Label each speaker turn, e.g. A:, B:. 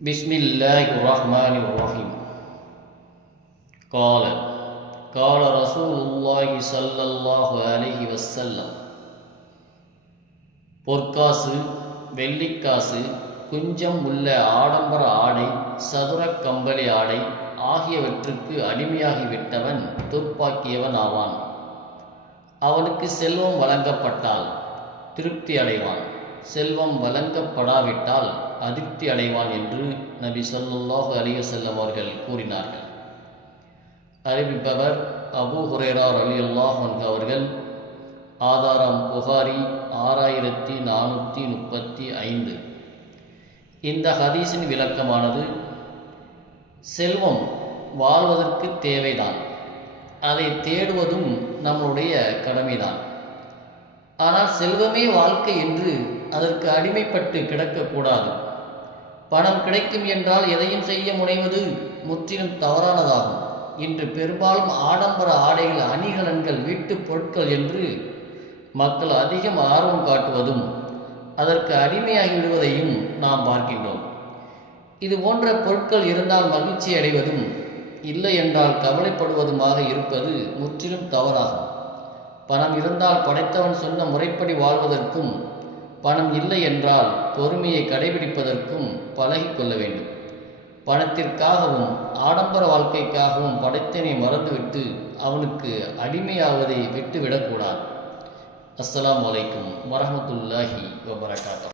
A: بسم الله الرحمن الرحيم قال قال رسول الله صلى الله عليه وسلم பொற்காசு வெள்ளிக்காசு குஞ்சம் உள்ள ஆடம்பர ஆடை சதுர கம்பளி ஆடை ஆகியவற்றுக்கு அடிமையாகிவிட்டவன் துர்ப்பாக்கியவன் ஆவான் அவனுக்கு செல்வம் வழங்கப்பட்டால் திருப்தி அடைவான் செல்வம் வழங்கப்படாவிட்டால் அதிருப்தி அடைவான் என்று நபி ஸல்லல்லாஹு அலைஹி வஸல்லம் அவர்கள் கூறினார்கள். அறிவிப்பவர் அபு ஹுரேரா அலி அன்ஹு அவர்கள். ஆதாரம் புகாரி ஆறாயிரத்தி நானூற்றி முப்பத்தி ஐந்து. இந்த ஹதீஸின் விளக்கமானது செல்வம் வாழ்வதற்கு தேவைதான். அதை தேடுவதும் நம்முடைய கடமைதான். ஆனால் செல்வமே வாழ்க்கை என்று அதற்கு அடிமைப்பட்டு கிடக்கக்கூடாது. பணம் கிடைக்கும் என்றால் எதையும் செய்ய முனைவது முற்றிலும் தவறானதாகும். இன்று பெரும்பாலும் ஆடம்பர ஆடைகள் அணிகலன்கள் வீட்டுப் பொருட்கள் என்று மக்கள் அதிகம் ஆர்வம் காட்டுவதும் அதற்கு அடிமையாகிவிடுவதையும் நாம் பார்க்கின்றோம். இது போன்ற பொருட்கள் இருந்தால் மகிழ்ச்சி அடைவதும் இல்லை என்றால் கவலைப்படுவதுமாக இருப்பது முற்றிலும் தவறாகும். பணம் இருந்தால் படைத்தவன் சொன்ன முறைப்படி வாழ்வதற்கும் பணம் இல்லை என்றால் பொறுமையை கடைபிடிப்பதற்கும் பழகிக்கொள்ள வேண்டும். பணத்திற்காகவும் ஆடம்பர வாழ்க்கைக்காகவும் படைத்தனை மறந்துவிட்டு அவனுக்கு அடிமையாவதை விட்டுவிடக்கூடாது. அஸ்லாம் அலைக்கும் வரமத்துல்லாஹி வபரகாத்தா